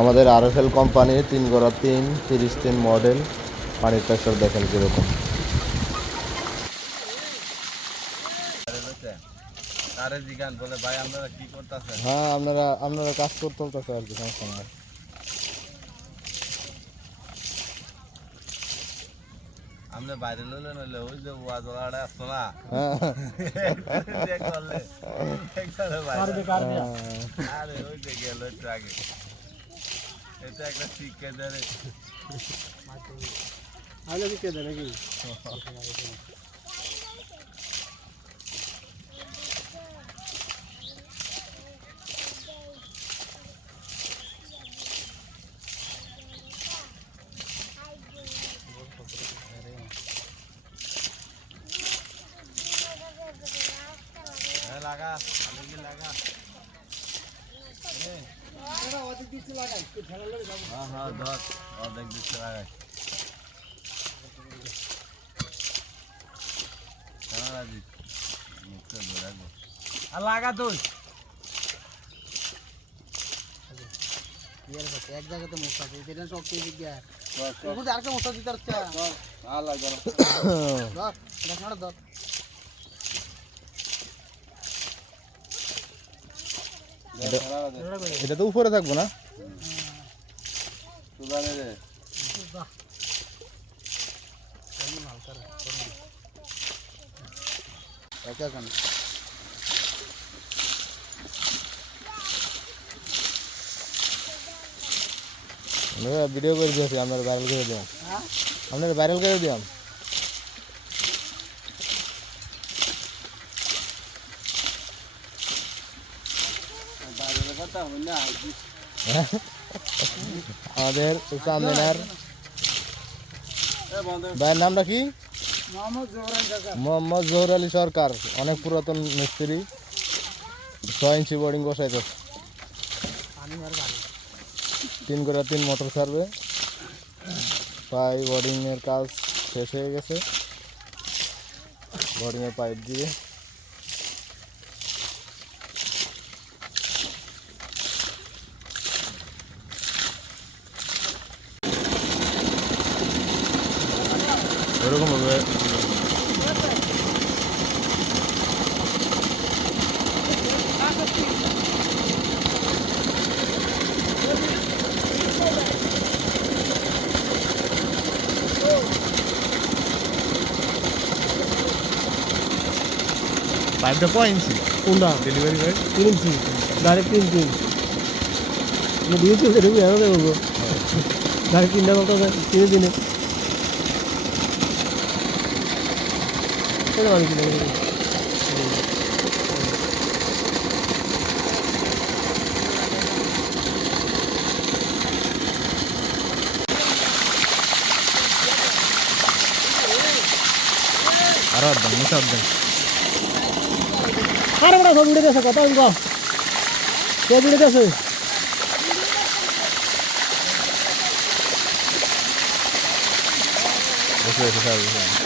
আমাদের আর F L কোম্পানির তিন গড়া তিন তিরিশ তিন মডেল পানির প্রেশার দেখেন কীরকম। বলে ভাই আপনারা হ্যাঁ আপনারা আপনারা কাজ করতে চলতেছে আর কি সমস্যা নাই। আপনি বাইরে লইলে নইলে ওই যে আসতো না? হ্যাঁ। হ্যাঁ। আরে ওই যে গেল একটু আগে। এটা একটা আইলে কি কেদে নাকি? লাগা লাগা। হ্যাঁ হ্যাঁ ধর অর্ধেক দিচ্ছে লাগাই আর লাগা তুই এক জায়গাতে মশা আছে সেটা সব কে দিকে ওখানে আরেকটা মশা দিতে আসছে আর লাগবে না। ধর দেখ না ধর এটা তো উপরে থাকব না? সুদানে রে একা কেন? আমরা ভিডিও করে দিয়েছি, আপনার ভাইরাল করে দিলাম। আপনার ভাইরাল করে দিলাম। আমাদের চান্দিনার ভাইয়ের নামটা কি? মোহাম্মদ জহুর আলী সরকার, অনেক পুরাতন মিস্ত্রি। ছয় ইঞ্চি বোর্ডিং বসাই তো। পানি আর ভালো তিন করে তিন মোটর ছাড়বে। প্রায় বোর্ডিংয়ের কাজ শেষ হয়ে গেছে। বোর্ডিংয়ের পাইপ দিয়ে। এরকম ভাবে পাইপটা কয় ইঞ্চি কোনটা? ডেলিভারি পাইপ তিন ইঞ্চি ডাইরেক্ট তিন তিন দিয়েছি সেটা কি এনে ডাইরেক্ট তিনটা মতো তিনে দিনে। সেটা মানে কিনে আরও অর্ধেক নিচে অর্ধেক আরে বড় সব উড়ে গেছে কথা বলব সব উড়ে গেছে বসে বসে সব বসে